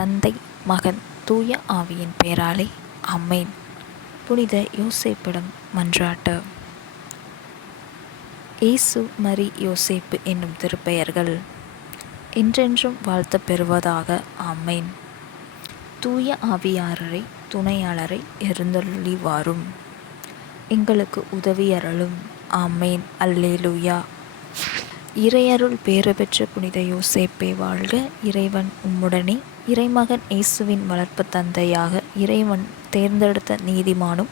தந்தை, மகன், தூய ஆவியின் பெயராலே ஆமென். புனித யோசேப்பிடம் மன்றாட்டு. இயேசு, மரி, யோசேப்பு என்னும் திருப்பெயர்கள் என்றென்றும் வாழ்த்தப் பெறுவதாக. ஆமென். தூய ஆவியாரரை, துணையாளரை எழுந்தருளி வாரும், எங்களுக்கு உதவியருளும். ஆமென். அல்லேலூயா. இறையருள் பேறு பெற்ற புனித யோசேப்பே வாழ்க. இறைவன் உம்முடனே. இறைமகன் இயேசுவின் வளர்ப்பு தந்தையாக இறைவன் தேர்ந்தெடுத்த நீதிமானும்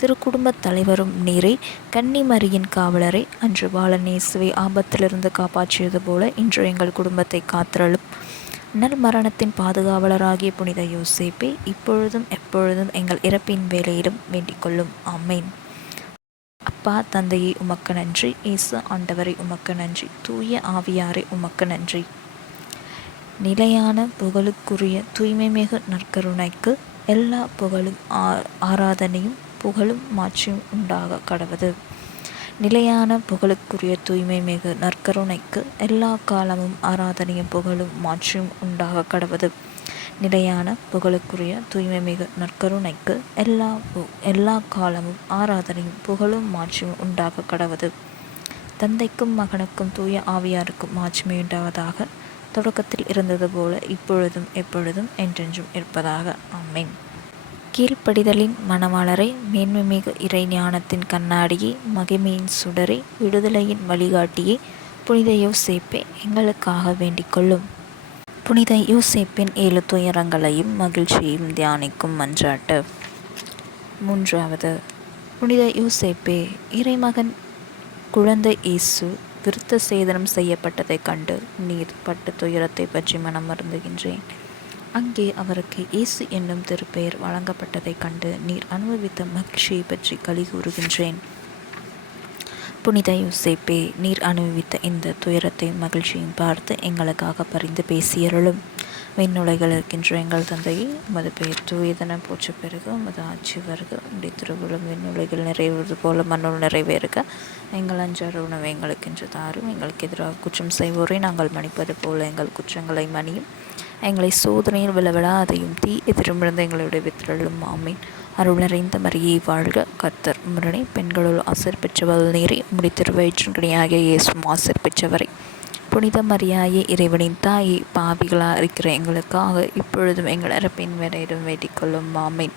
திருக்குடும்பத் தலைவரும் நீரே. கன்னி மரியின் காவலரை, அன்று பாலன் இயேசுவை ஆபத்திலிருந்து காப்பாற்றியது போல இன்று எங்கள் குடும்பத்தை காத்திரளும். நல் மரணத்தின் பாதுகாவலராகிய புனித யோசேப்பே, இப்பொழுதும் எப்பொழுதும் எங்கள் இறப்பின் வேளையிலும் வேண்டிக் கொள்ளும். ஆமென். அப்பா தந்தையே உமக்கு நன்றி. இயேசு ஆண்டவரை உமக்கு நன்றி. தூய ஆவியாரை உமக்கு நன்றி. நிலையான புகழுக்குரிய தூய்மைமிகு நற்கருணைக்கு எல்லா புகழும் ஆராதனையும் புகழும் மாட்சியும் உண்டாக கடவது. நிலையான புகழுக்குரிய தூய்மைமிகு நற்கருணைக்கு எல்லா காலமும் ஆராதனையும் புகழும் மாட்சியும் உண்டாக கடவது. நிலையான புகழுக்குரிய தூய்மைமிகு நற்கருணைக்கு எல்லா காலமும் ஆராதனையும் புகழும் மாட்சியும் உண்டாக கடவது. தந்தைக்கும் மகனுக்கும் தூய ஆவியாருக்கும் மாட்சிமையுண்டாவதாக. தொடக்கத்தில் இருந்தது போல இப்பொழுதும் எப்பொழுதும் என்றென்றும் இருப்பதாக. ஆமென். கீழ்ப்படிதலின் மணவாளரை, மேன்மைமிகு இறை ஞானத்தின் கண்ணாடியே, மகிமையின் சுடரே, விடுதலையின் வழிகாட்டியே, புனித யோசேப்பே எங்களுக்காக வேண்டிக் கொள்ளும். புனித யோசேப்பின் 7 துயரங்களையும் மகிழ்ச்சியையும் தியானிக்கும் மன்றாட்டு. 3. புனித யோசேப்பே, இறைமகன் குழந்தை இயேசு விருத்த சேதனம் செய்யப்பட்டதைக் கண்டு நீர் பட்ட துயரத்தை பற்றி மனம் வருந்துகின்றேன். அங்கே அவருக்கு இயேசு என்னும் திருப்பெயர் வழங்கப்பட்டதைக் கண்டு நீர் அனுபவித்த மகிழ்ச்சியை பற்றி களி கூறுகின்றேன். புனித யோசேப்பே, நீர் அனுபவித்த இந்த துயரத்தையும் மகிழ்ச்சியும் பார்த்து எங்களுக்காக பரிந்து பேசியருளும். விண்ணுலகில் இருக்கின்ற எங்கள் தந்தையே, உமது பெயர் தூயதென போற்ற பெறுக. உமது ஆட்சி வருக. உம்முடைய திருவுளம் விண்ணுலகில் நிறைவேறுவது போல மண்ணுள் நிறைவேறுக. எங்கள் அன்றாட உணவை எங்களுக்கு இன்று தாரும். எங்களுக்கு எதிராக குற்றம் செய்வோரை நாங்கள் மன்னிப்பது போல எங்கள் குற்றங்களை மன்னியும். எங்களை சோதனையில் விழவிடாதையும் தீ எதிரிலிருந்து எங்களை விடுவித்தருளும். ஆமென். அருள் நிறைந்த மரியே வாழ்க. கர்த்தர் உம்முடனே. பெண்களுள் ஆசீர் பெற்றவள் நீரே. உம்முடைய திருவயிற்றின் கனியாகிய இயேசுவும் ஆசீர் பெற்றவரே. புனித மரியாயே, இறைவனின் தாயே, பாவிகளாக இருக்கிற எங்களுக்காக இப்பொழுதும் எங்கள் இறப்பின் வேளையிலும் வேண்டிக் கொள்ளும். ஆமென்.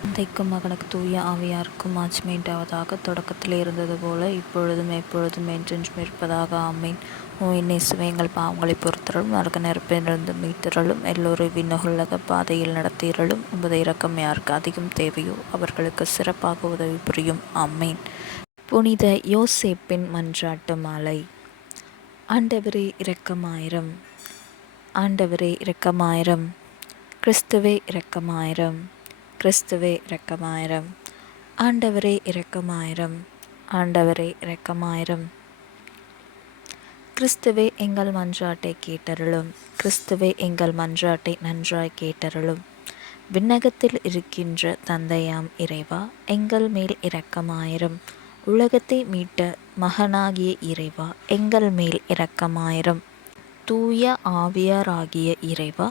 தந்தைக்கும் மகனுக்கு தூய ஆவியாருக்கும் மாட்சிமையுண்டாவதாக. தொடக்கத்தில் இருந்தது போல இப்பொழுதும் எப்பொழுதும் என்றென்றும் இருப்பதாக. ஆமென். ஓ இயேசுவே, எங்கள் பாவங்களை பொறுத்தருளும். நரக நெருப்பிலிருந்து மீட்டருளும். எல்லோரும் விண்ணுலக பாதையில் நடத்தியருளும். உமது இரக்கம் யாருக்கு அதிகம் தேவையோ அவர்களுக்கு சிறப்பாக உதவி புரியும். ஆமென். புனித யோசேப்பின் மன்றாட்டு மாலை. ஆண்டவரே இரக்கமாயிரம். ஆண்டவரே இரக்கமாயிரம். கிறிஸ்துவே இரக்கமாயிரம். கிறிஸ்துவே இரக்கமாயிரம். ஆண்டவரே இரக்கமாயிரம். ஆண்டவரே இரக்கமாயிரம். கிறிஸ்துவே எங்கள் மன்றாட்டை கேட்டருளும். கிறிஸ்துவே எங்கள் மன்றாட்டை நன்றாய் கேட்டருளும். விண்ணகத்தில் இருக்கின்ற தந்தையாம் இறைவா, எங்கள் மேல் இரக்கமாயிரம். உலகத்தை மீட்ட மகனாகிய இறைவா, எங்கள் மேல் இரக்கமாயிரம். தூய ஆவியாராகிய இறைவா,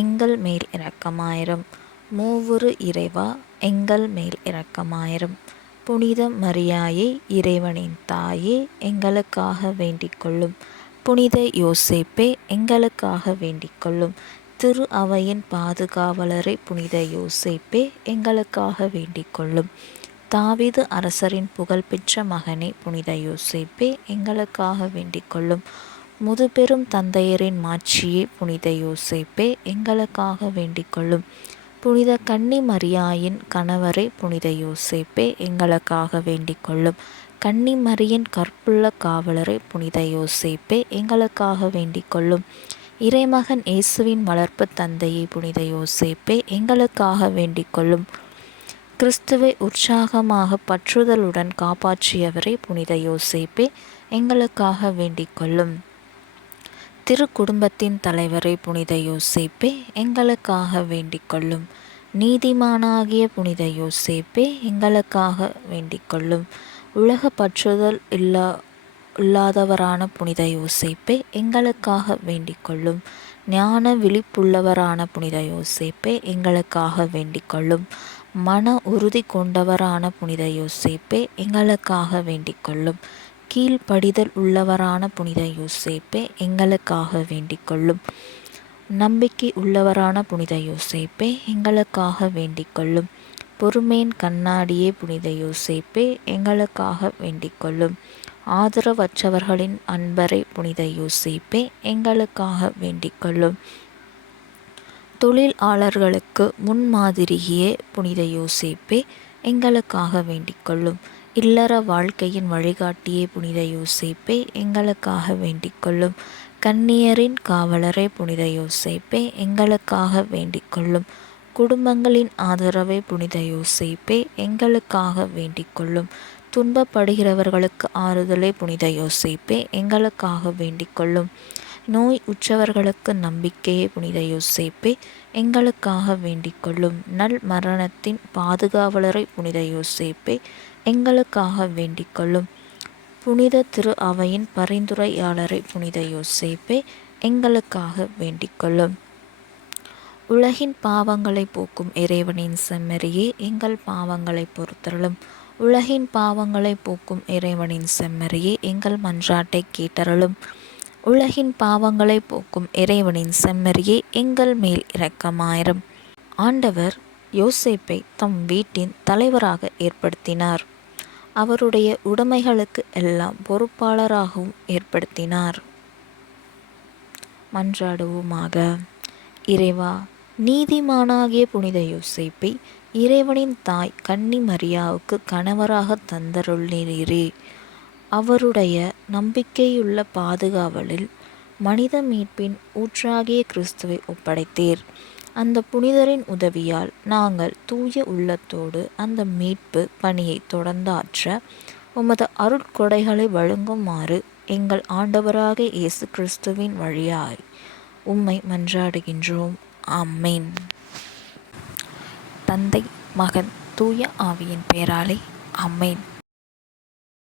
எங்கள் மேல் இரக்கமாயிரம். மூவுரு இறைவா, எங்கள் மேல் இரக்கமாயிரம். புனித மரியாயே, இறைவனின் தாயே, எங்களுக்காக வேண்டிக் கொள்ளும். புனித யோசேப்பே, எங்களுக்காக வேண்டிக் கொள்ளும். திரு அவையின் பாதுகாவலரை புனித யோசேப்பே, எங்களுக்காக வேண்டிக் கொள்ளும். தாவீது அரசரின் புகழ்பெற்ற மகனே புனித யோசேப்பே, எங்களுக்காக வேண்டிக் கொள்ளும். முதுபெரும் தந்தையரின் மாட்சியே புனித யோசேப்பே, எங்களுக்காக வேண்டிக் கொள்ளும். புனித கன்னி மரியாயின் கணவரே புனித யோசேப்பே, எங்களுக்காக வேண்டிக் கொள்ளும். கன்னி மரியின் கற்புள்ள காவலரே புனித யோசேப்பே, எங்களுக்காக வேண்டிக் கொள்ளும். இறைமகன் இயேசுவின் வளர்ப்பு தந்தையே புனித யோசேப்பே, எங்களுக்காக வேண்டிக் கொள்ளும். கிறிஸ்துவை உற்சாகமாக பற்றுதலுடன் காப்பாற்றியவரே புனித யோசேப்பே, எங்களுக்காக வேண்டிக் கொள்ளும். திரு குடும்பத்தின் தலைவரை புனித யோசேப்பே, எங்களுக்காக வேண்டிக் கொள்ளும். நீதிமானாகிய புனித யோசேப்பே, எங்களுக்காக வேண்டிக் கொள்ளும். உலக பற்றுதல் இல்லாதவரான புனித யோசேப்பே, எங்களுக்காக வேண்டிக் கொள்ளும். ஞான விழிப்புள்ளவரான புனித யோசேப்பே எங்களுக்காக வேண்டிக் கொள்ளும். மன உறுதி கொண்டவரான புனித யோசேப்பே எங்களுக்காக வேண்டிக் கொள்ளும். கீழ்ப்படிதல் உள்ளவரான புனித யோசேப்பே எங்களுக்காக வேண்டிக் கொள்ளும். நம்பிக்கை உள்ளவரான புனித யோசேப்பே எங்களுக்காக வேண்டிக் கொள்ளும். பொறுமையின் கண்ணாடியே புனித யோசேப்பே எங்களுக்காக வேண்டிக் கொள்ளும். ஆதரவற்றவர்களின் அன்பரை புனித யோசேப்பே எங்களுக்காக வேண்டிக் கொள்ளும். தொழிலாளர்களுக்கு முன்மாதிரியே புனித யோசேப்பே எங்களுக்காக வேண்டிக் கொள்ளும். இல்லற வாழ்க்கையின் வழிகாட்டியே புனித யோசேப்பே எங்களுக்காக வேண்டிக் கொள்ளும். கன்னியரின் காவலரே புனித யோசேப்பே எங்களுக்காக வேண்டிக் கொள்ளும். குடும்பங்களின் ஆதரவே புனித யோசேப்பே எங்களுக்காக வேண்டிக் கொள்ளும். துன்பப்படுகிறவர்களுக்கு ஆறுதலே புனித யோசேப்பே எங்களுக்காக வேண்டிக் கொள்ளும். நோய் உற்றவர்களுக்கு நம்பிக்கையே புனித யோசேப்பே எங்களுக்காக வேண்டிக் கொள்ளும். நல் மரணத்தின் பாதுகாவலரை புனித யோசேப்பே எங்களுக்காக வேண்டிக் கொள்ளும். புனித திரு அவையின் பரிந்துரையாளரை புனித யோசேப்பே எங்களுக்காக வேண்டிக் கொள்ளும். உலகின் பாவங்களை போக்கும் இறைவனின் செம்மறியே எங்கள் பாவங்களை பொறுத்தருளும். உலகின் பாவங்களை போக்கும் இறைவனின் செம்மறியே எங்கள் மன்றாட்டை கேட்டருளும். உலகின் பாவங்களை போக்கும் இறைவனின் செம்மறியே எங்கள் மேல் இரக்கமாயிரும். ஆண்டவர் யோசேப்பை தம் வீட்டின் தலைவராக ஏற்படுத்தினார். அவருடைய உடைமைகளுக்கு எல்லாம் பொறுப்பாளராகவும் ஏற்படுத்தினார். மன்றாடுவோமாக. இறைவா, நீதிமானாகிய புனித யோசேப்பை இறைவனின் தாய் கன்னி மரியாவுக்கு கணவராக தந்தருளினீரே. அவருடைய நம்பிக்கையுள்ள பாதுகாவலில் மனித மீட்பின் ஊற்றாகிய கிறிஸ்துவை ஒப்படைத்தீர். அந்த புனிதரின் உதவியால் நாங்கள் தூய உள்ளத்தோடு அந்த மீட்பு பணியை தொடர்ந்தாற்ற உமது அருட்கொடைகளை வழங்குமாறு எங்கள் ஆண்டவராக இயேசு கிறிஸ்துவின் வழியாய் உம்மை மன்றாடுகின்றோம். ஆமென். தந்தை, மகன், தூய ஆவியின் பெயராலே ஆமென்.